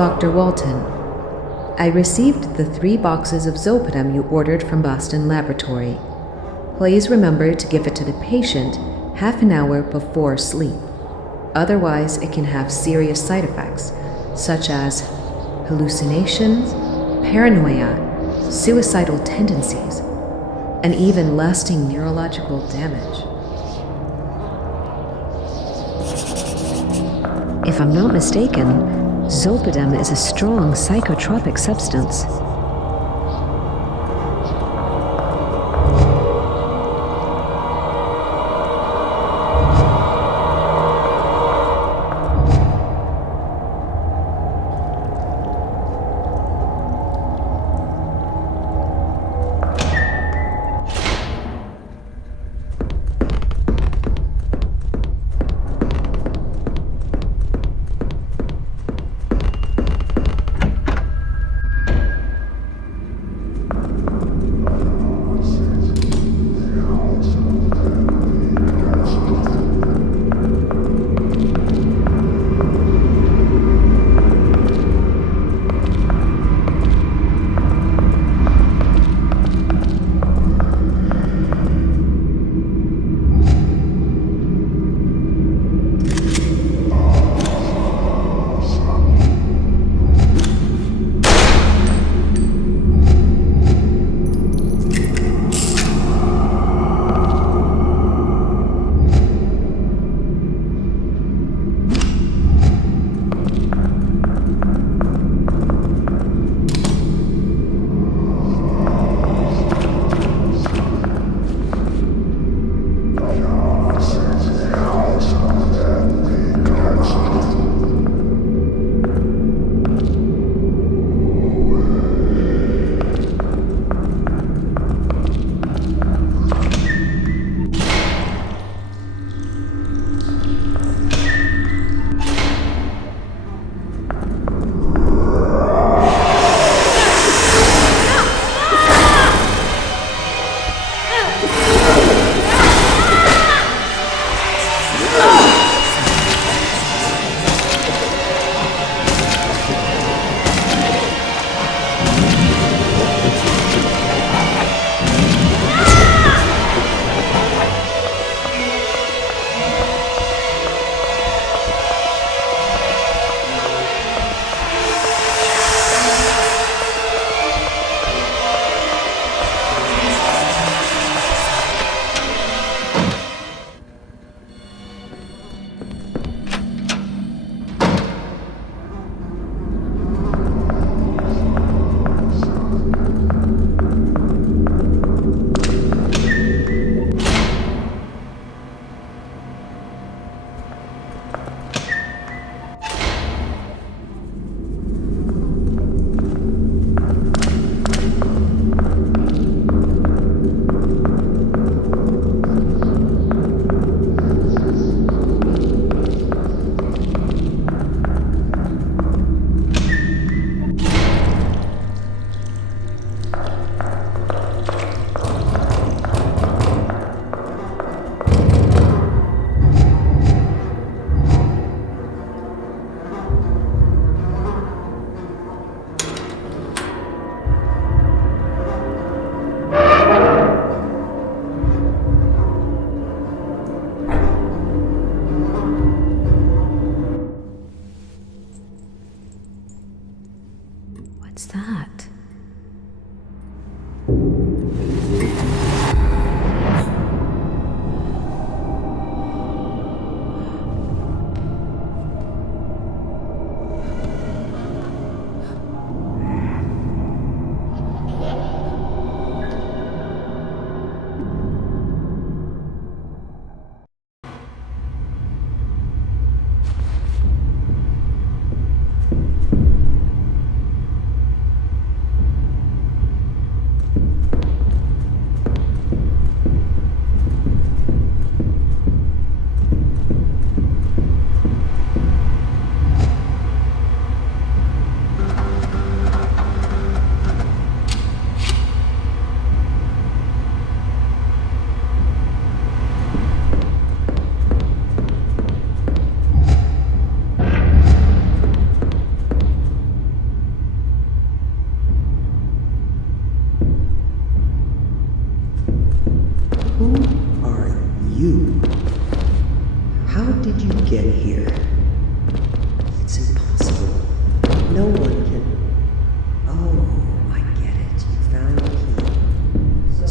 Dr. Walton. I received the 3 boxes of Zolpidem you ordered from Boston Laboratory. Please remember to give it to the patient half an hour before sleep. Otherwise, it can have serious side effects, such as hallucinations, paranoia, suicidal tendencies, and even lasting neurological damage. If I'm not mistaken, Zolpidem is a strong psychotropic substance.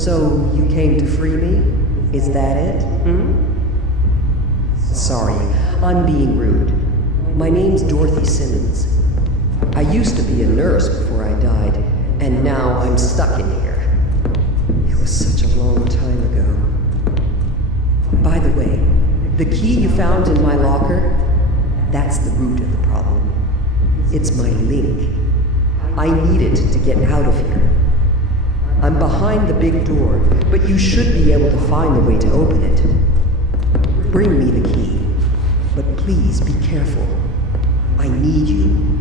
So, you came to free me? Is that it? Sorry, I'm being rude. My name's Dorothy Simmons. I used to be a nurse before I died, and now I'm stuck in here. It was such a long time ago. By the way, the key you found in my locker, that's the root of the problem. It's my link. I need it to get out of here. I'm behind the big door, but you should be able to find the way to open it. Bring me the key, but please be careful. I need you.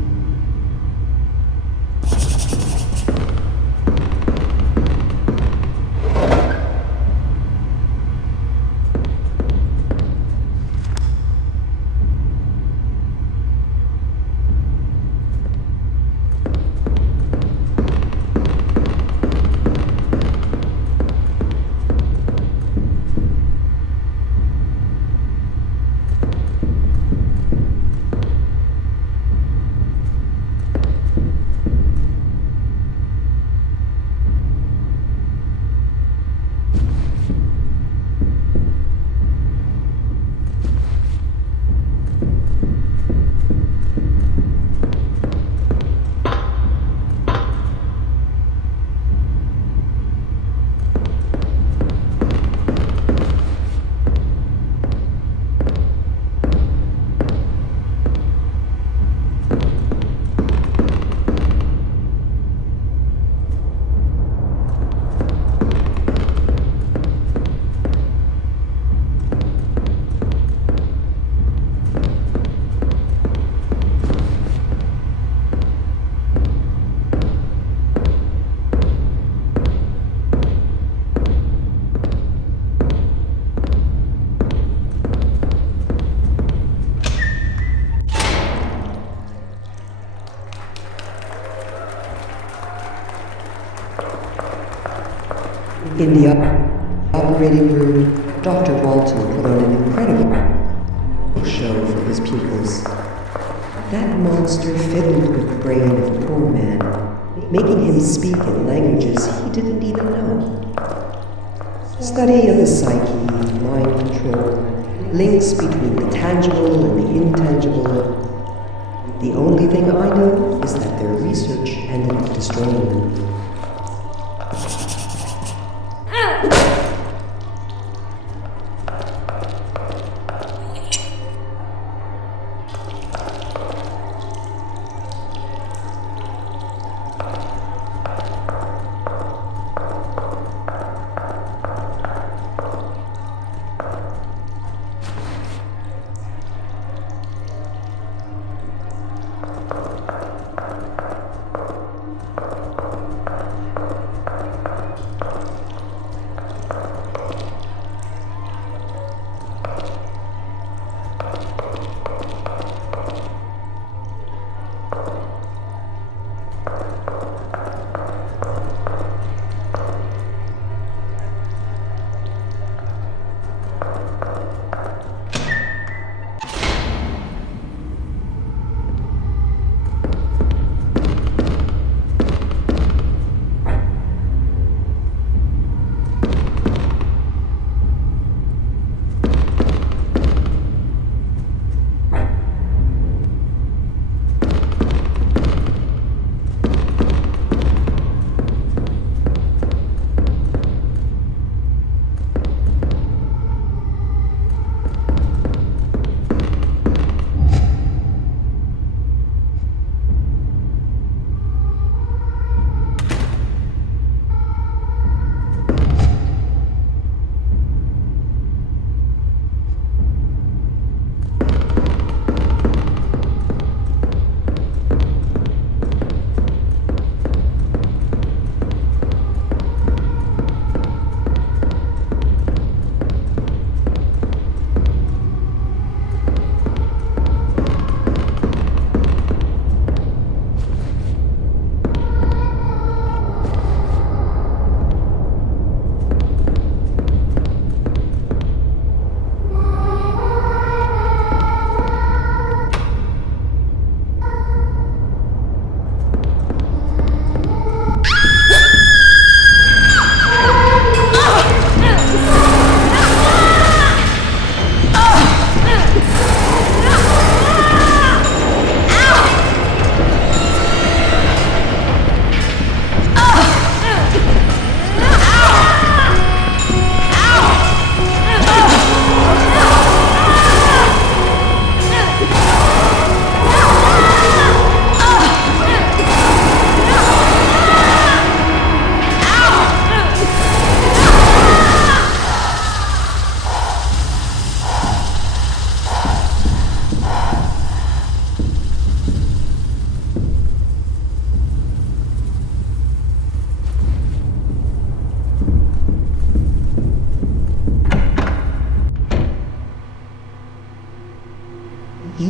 In the operating room, Dr. Walton put on an incredible show for his pupils. That monster fiddled with the brain of a poor man, making him speak in languages he didn't even know. Study of the psyche, mind control, links between the tangible and the intangible. The only thing I know is that their research ended up destroying them.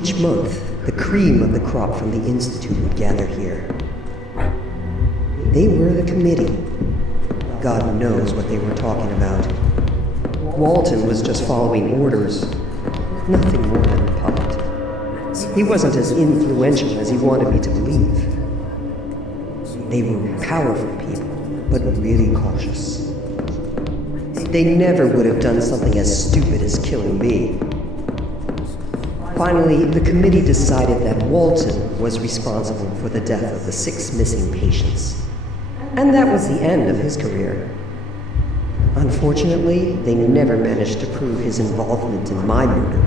Each month, the cream of the crop from the Institute would gather here. They were the committee. God knows what they were talking about. Walton was just following orders. Nothing more than a puppet. He wasn't as influential as he wanted me to believe. They were powerful people, but really cautious. They never would have done something as stupid as killing me. Finally, the committee decided that Walton was responsible for the death of the 6 missing patients. And that was the end of his career. Unfortunately, they never managed to prove his involvement in my murder.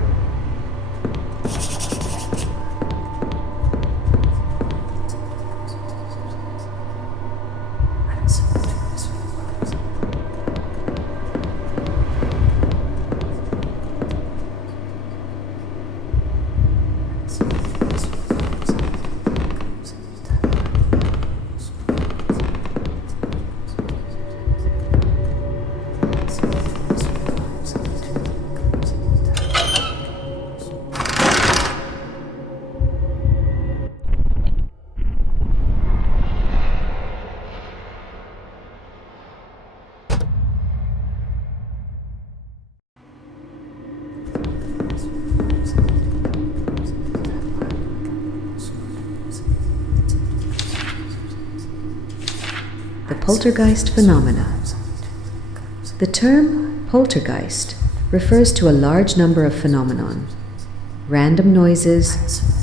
Poltergeist phenomena. The term poltergeist refers to a large number of phenomenon: random noises,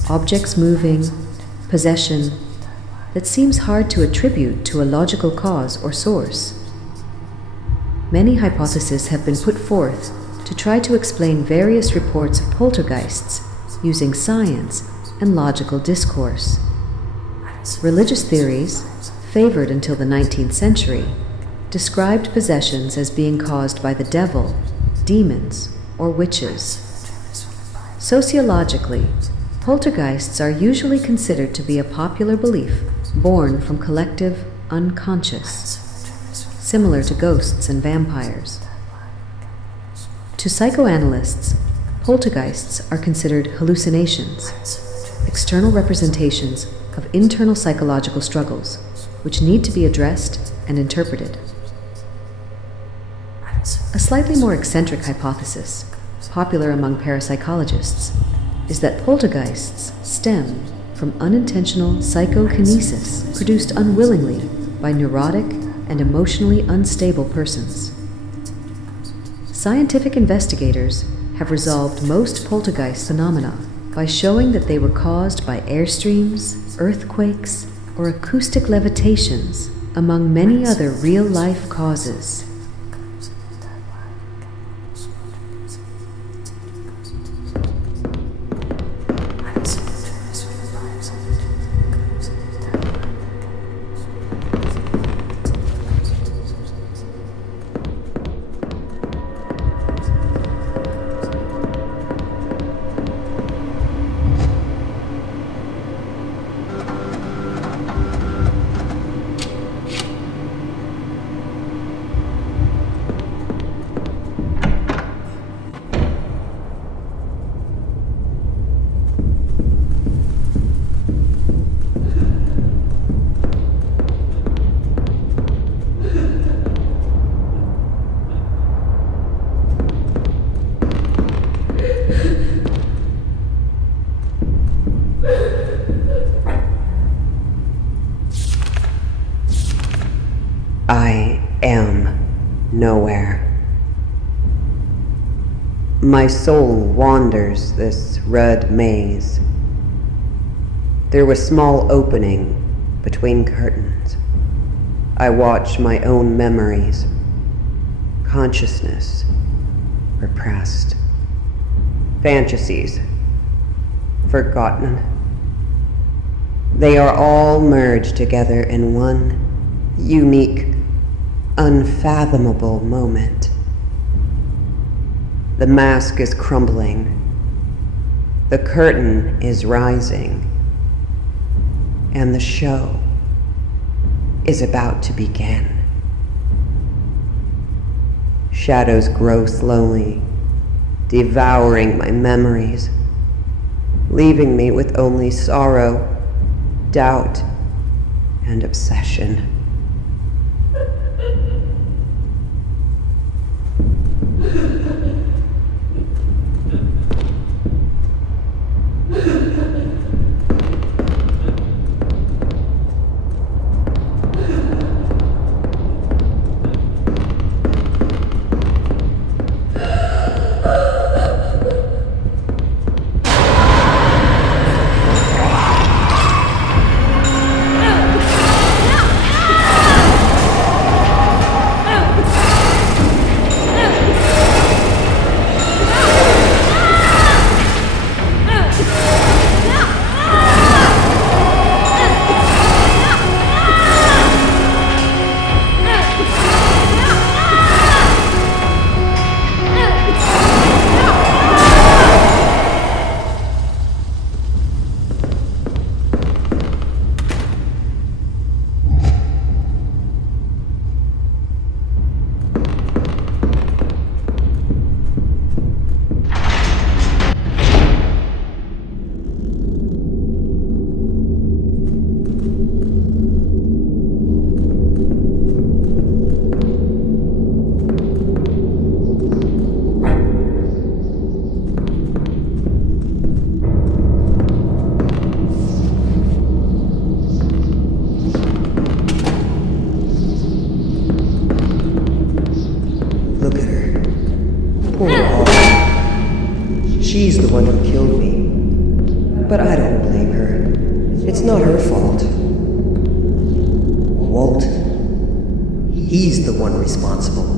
objects moving, possession, that seems hard to attribute to a logical cause or source. Many hypotheses have been put forth to try to explain various reports of poltergeists using science and logical discourse. Religious theories, favored until the 19th century, described possessions as being caused by the devil, demons, or witches. Sociologically, poltergeists are usually considered to be a popular belief born from collective unconscious, similar to ghosts and vampires. To psychoanalysts, poltergeists are considered hallucinations, external representations of internal psychological struggles, which need to be addressed and interpreted. A slightly more eccentric hypothesis, popular among parapsychologists, is that poltergeists stem from unintentional psychokinesis produced unwillingly by neurotic and emotionally unstable persons. Scientific investigators have resolved most poltergeist phenomena by showing that they were caused by airstreams, earthquakes, or acoustic levitations, among many other real-life causes. I am nowhere. My soul wanders this red maze through a small opening between curtains. I watch my own memories, consciousness repressed, fantasies forgotten. They are all merged together in one unique, unfathomable moment. The mask is crumbling. The curtain is rising. And the show is about to begin. Shadows grow slowly, devouring my memories, leaving me with only sorrow, doubt, and obsession. She's the one who killed me. But I don't blame her. It's not her fault. Walt, he's the one responsible.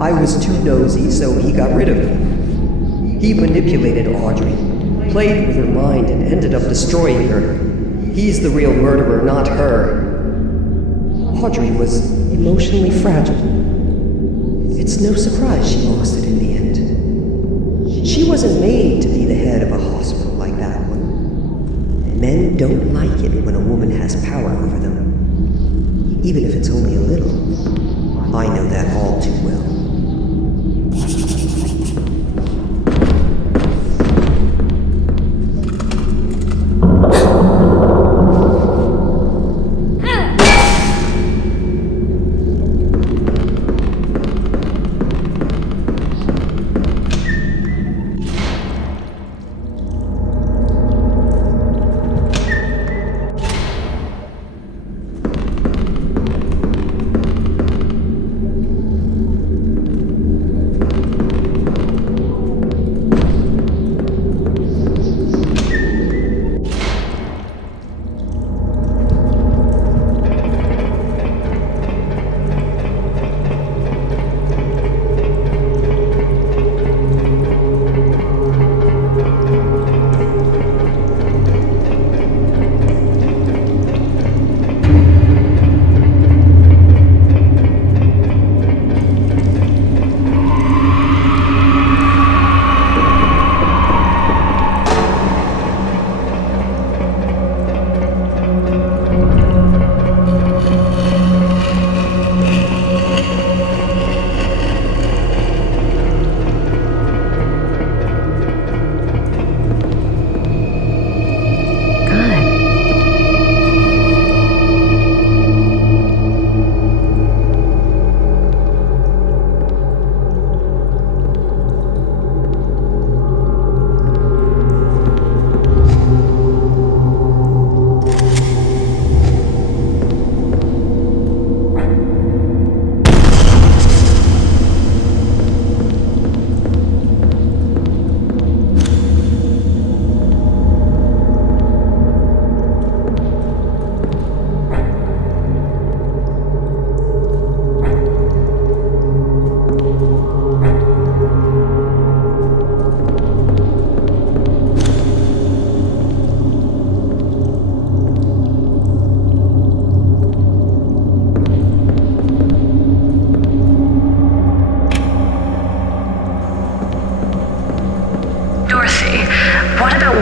I was too nosy, so he got rid of me. He manipulated Audrey, played with her mind, and ended up destroying her. He's the real murderer, not her. Audrey was emotionally fragile. It's no surprise she lost it in the end. She wasn't made to be the head of a hospital like that one. Men don't like it when a woman has power over them, even if it's only a little. I know that all too well.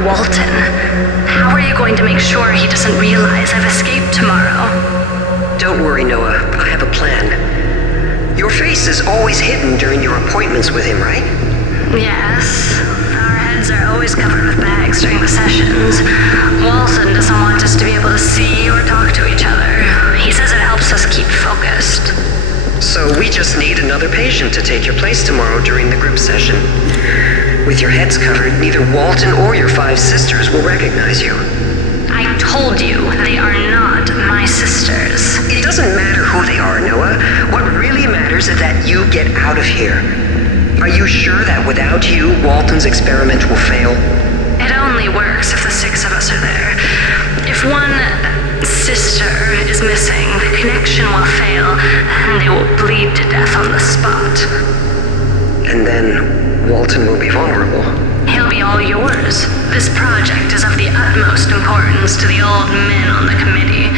Walton. How are you going to make sure he doesn't realize I've escaped tomorrow? Don't worry, Noah. I have a plan. Your face is always hidden during your appointments with him, right? Yes. Our heads guards are always covered with bags during the sessions. Walton doesn't want us to be able to see or talk to each other. He says it helps us keep focused. So we just need another patient to take your place tomorrow during the group session. With your heads covered, neither Walton or your 5 sisters will recognize you. I told you, they are not my sisters. It doesn't matter who they are, Noah. What really matters is that you get out of here. Are you sure that without you, Walton's experiment will fail? It only works if the 6 of us are there. If one sister is missing, the connection will fail, and they will bleed to death on the spot. And then Walton will be vulnerable. He'll be all yours. This project is of the utmost importance to the old men on the committee.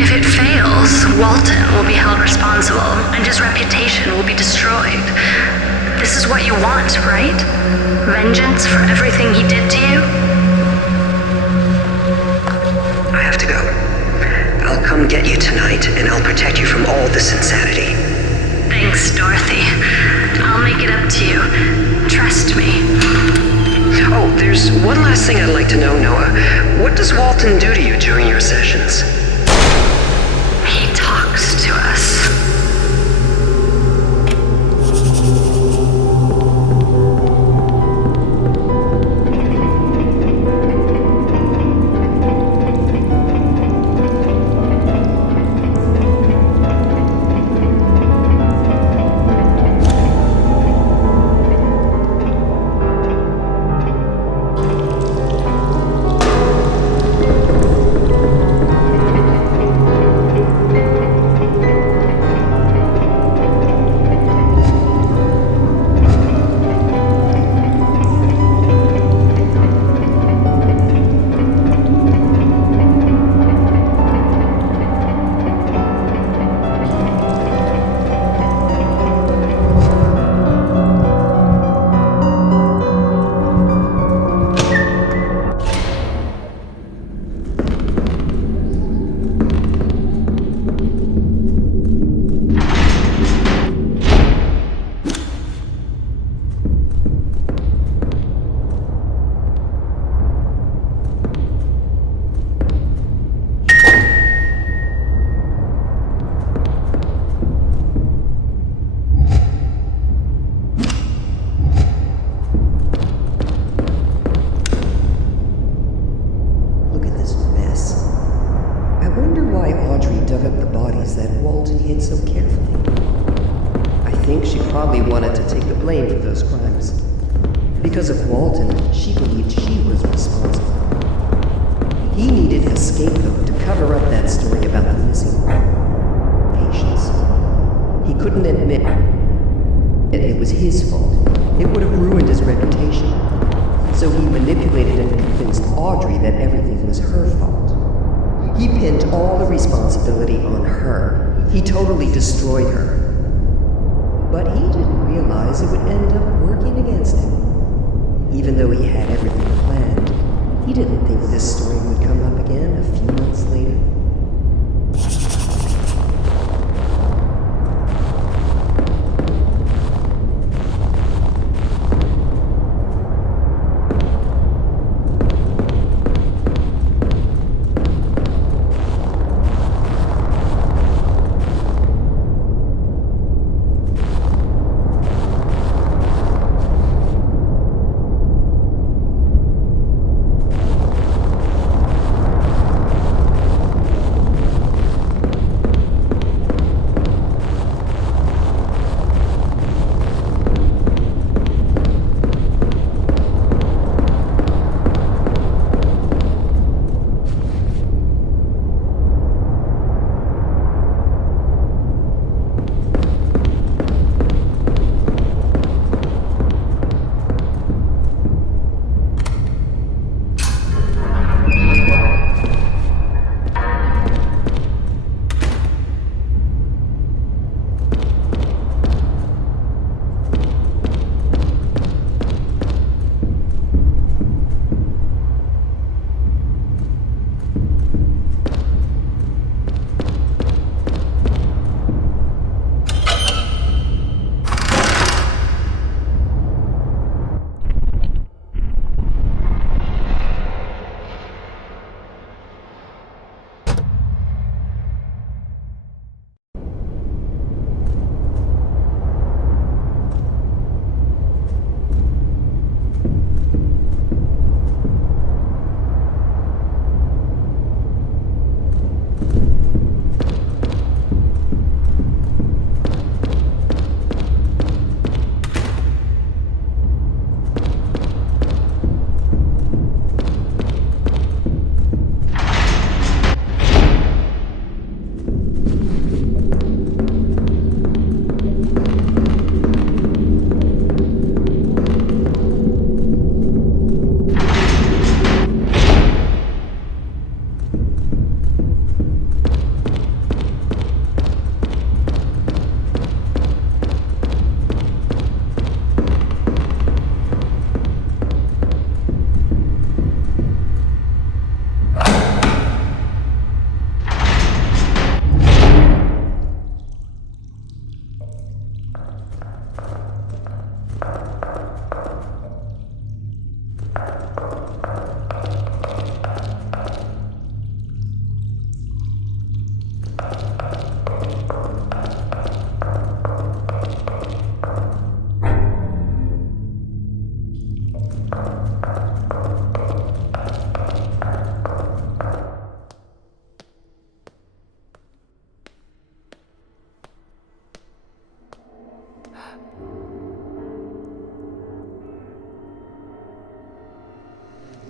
If it fails, Walton will be held responsible, and his reputation will be destroyed. This is what you want, right? Vengeance for everything he did to you? I have to go. I'll come get you tonight, and I'll protect you from all this insanity. Thanks, Dorothy. I'll make it up to you. Trust me. Oh, there's one last thing I'd like to know, Noah. What does Walton do to you during your sessions? He talks to us. Because of Walton, she believed she was responsible. He needed a scapegoat to cover up that story about the missing patients. He couldn't admit that it was his fault. It would have ruined his reputation. So he manipulated and convinced Audrey that everything was her fault. He pinned all the responsibility on her. He totally destroyed her. But he didn't realize it would end up working against him. Even though he had everything planned, he didn't think this story would come up again a few months later.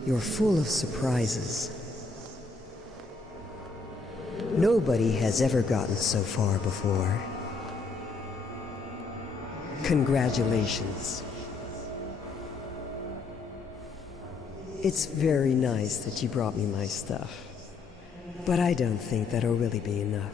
You're full of surprises. Nobody has ever gotten so far before. Congratulations. It's very nice that you brought me my stuff, but I don't think that'll really be enough.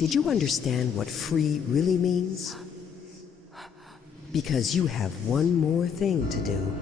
Did you understand what free really means? Because you have one more thing to do.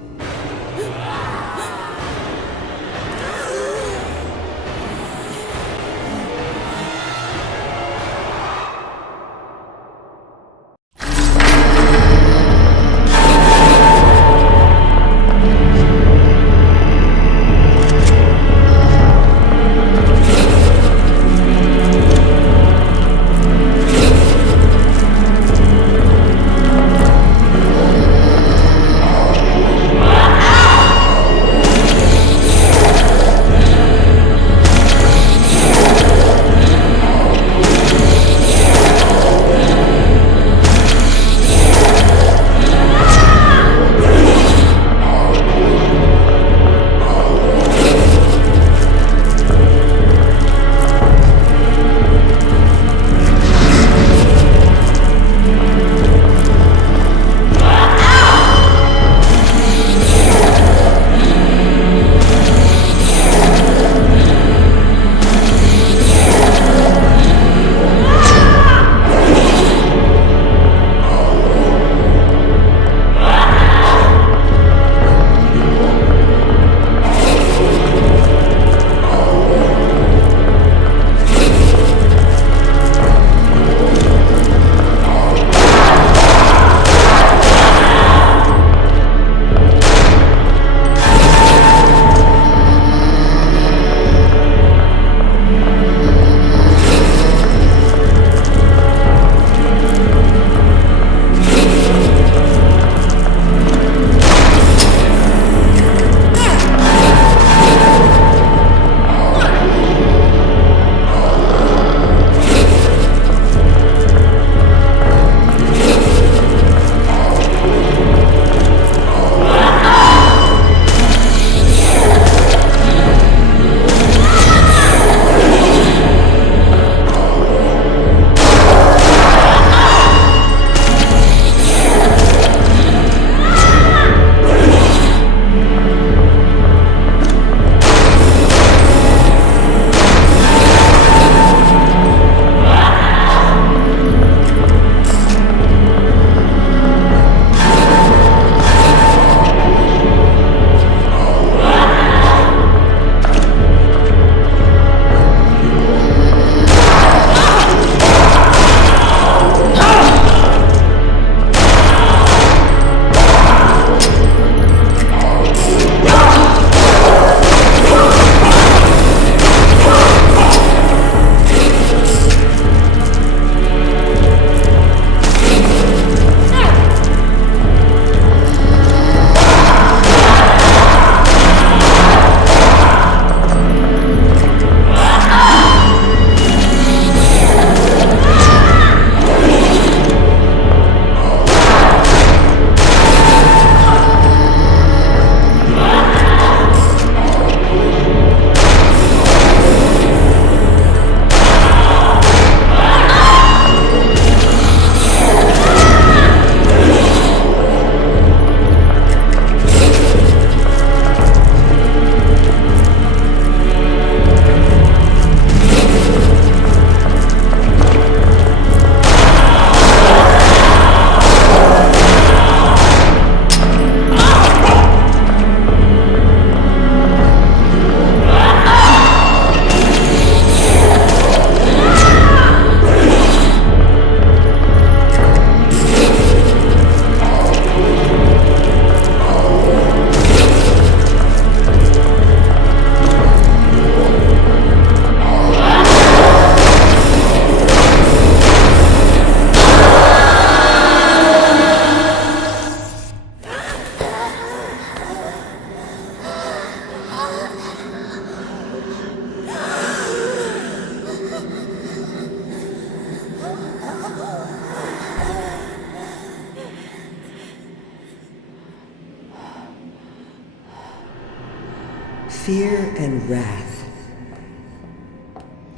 fear and wrath.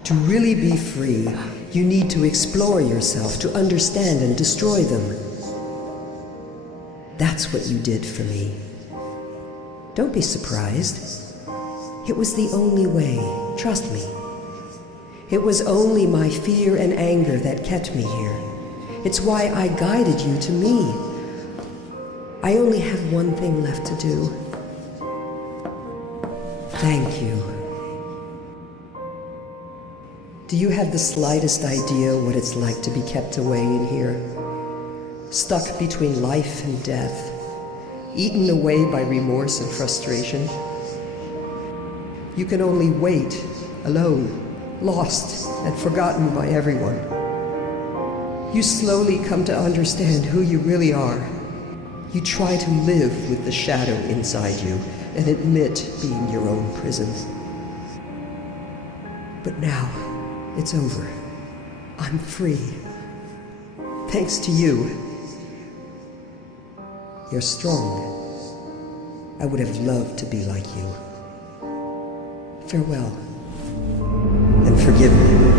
To really be free, you need to explore yourself, to understand and destroy them. That's what you did for me. Don't be surprised. It was the only way, trust me. It was only my fear and anger that kept me here. It's why I guided you to me. I only have one thing left to do. Thank you. Do you have the slightest idea what it's like to be kept away in here? Stuck between life and death, eaten away by remorse and frustration. You can only wait, alone, lost and forgotten by everyone. You slowly come to understand who you really are. You try to live with the shadow inside you and admit being your own prison. But now, it's over. I'm free. Thanks to you. You're strong. I would have loved to be like you. Farewell. And forgive me.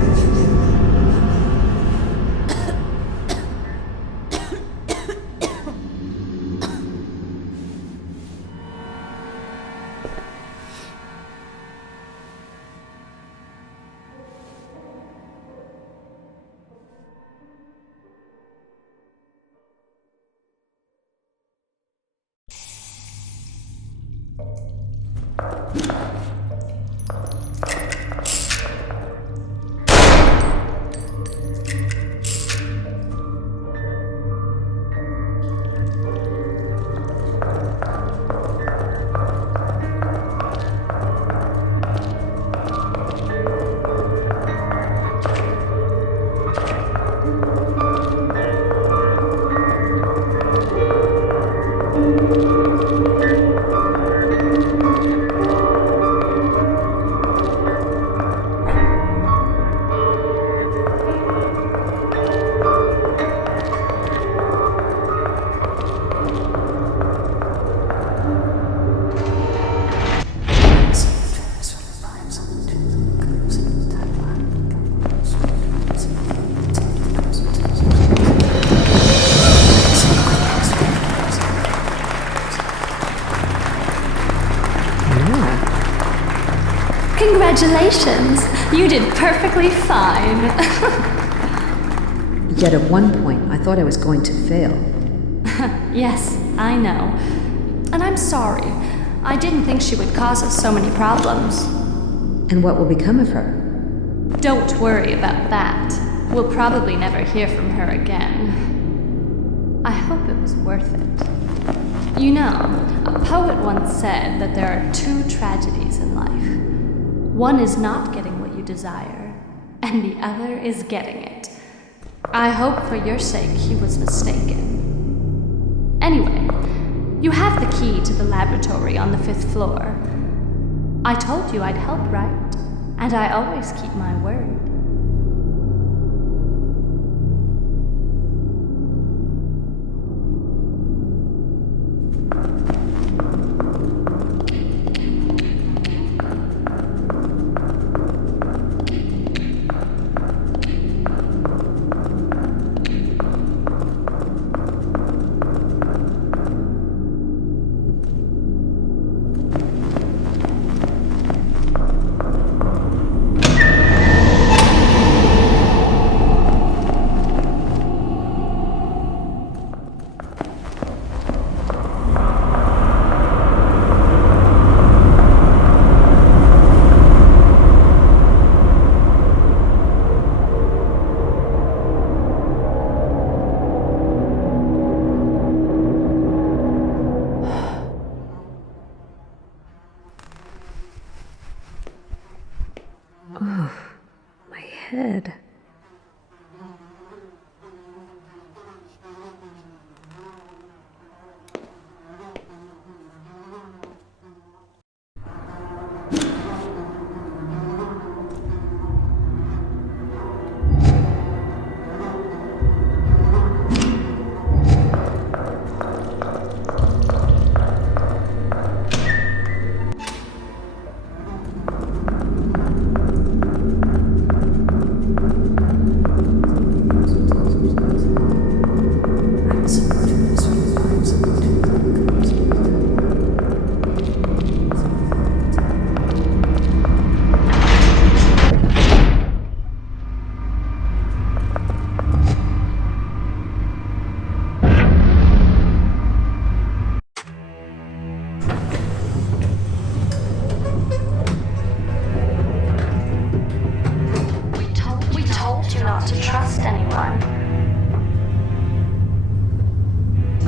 Congratulations! You did perfectly fine. Yet at one point, I thought I was going to fail. Yes, I know. And I'm sorry. I didn't think she would cause us so many problems. And what will become of her? Don't worry about that. We'll probably never hear from her again. I hope it was worth it. You know, a poet once said that there are two tragedies in life. One is not getting what you desire, and the other is getting it. I hope for your sake he was mistaken. Anyway, you have the key to the laboratory on the 5th floor. I told you I'd help, right? And I always keep my word.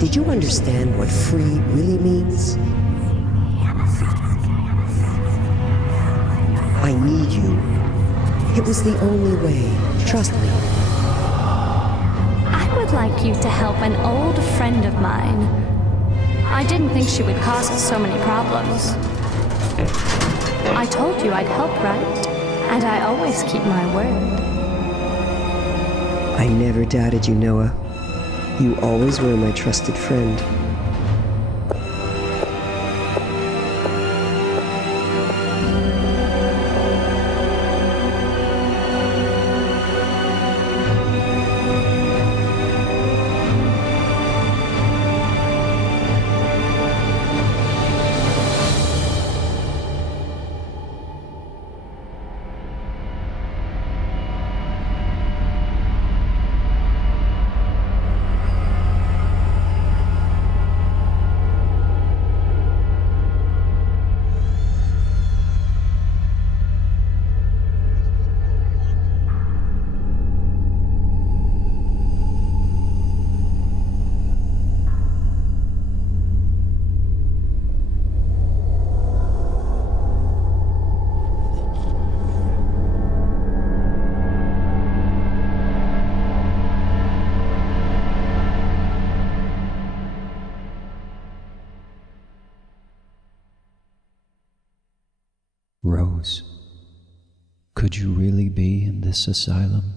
Did you understand what free really means? I need you. It was the only way. Trust me. I would like you to help an old friend of mine. I didn't think she would cause us so many problems. I told you I'd help, right? And I always keep my word. I never doubted you, Noah. You always were my trusted friend. Rose, could you really be in this asylum?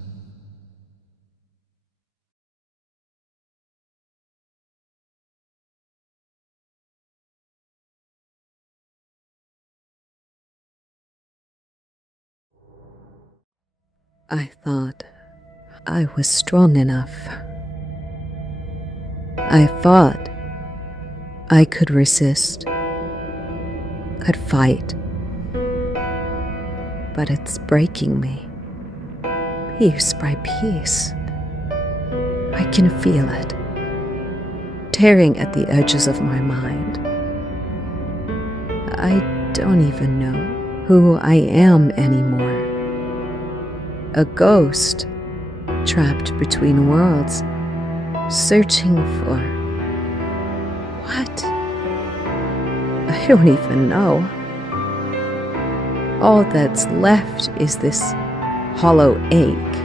I thought I was strong enough. I thought I could resist, could fight. But it's breaking me, piece by piece. I can feel it, tearing at the edges of my mind. I don't even know who I am anymore. A ghost, trapped between worlds, searching for... what? I don't even know. All that's left is this hollow ache.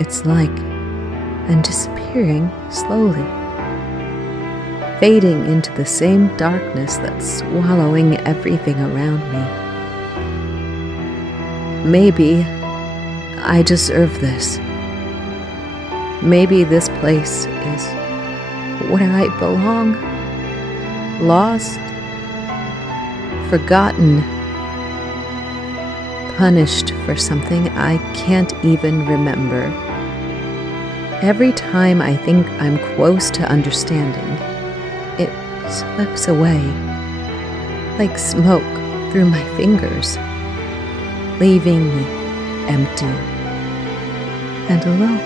It's like I'm disappearing slowly, fading into the same darkness that's swallowing everything around me. Maybe I deserve this. Maybe this place is where I belong. Lost, forgotten, punished for something I can't even remember. Every time I think I'm close to understanding, it slips away, like smoke through my fingers, leaving me empty and alone.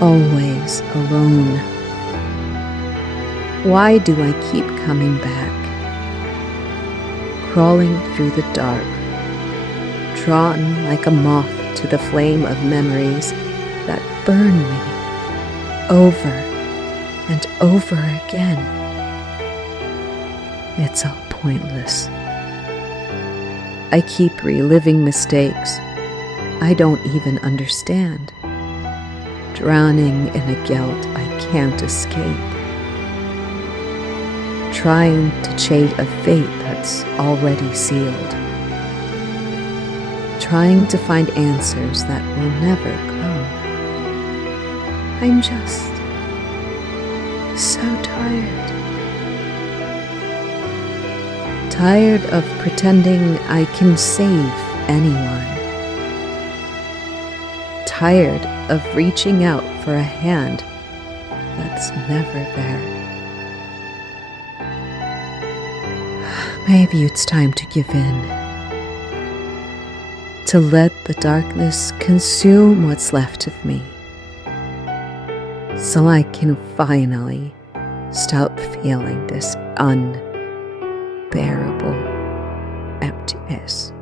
Always alone. Why do I keep coming back? Crawling through the dark, drawn like a moth to the flame of memories that burn me over and over again. It's all pointless. I keep reliving mistakes I don't even understand, drowning in a guilt I can't escape, trying to chase a fate that's already sealed, trying to find answers that will never come. I'm just so tired. Tired of pretending I can save anyone. Tired of reaching out for a hand that's never there. Maybe it's time to give in. To let the darkness consume what's left of me. So I can finally stop feeling this unbearable emptiness.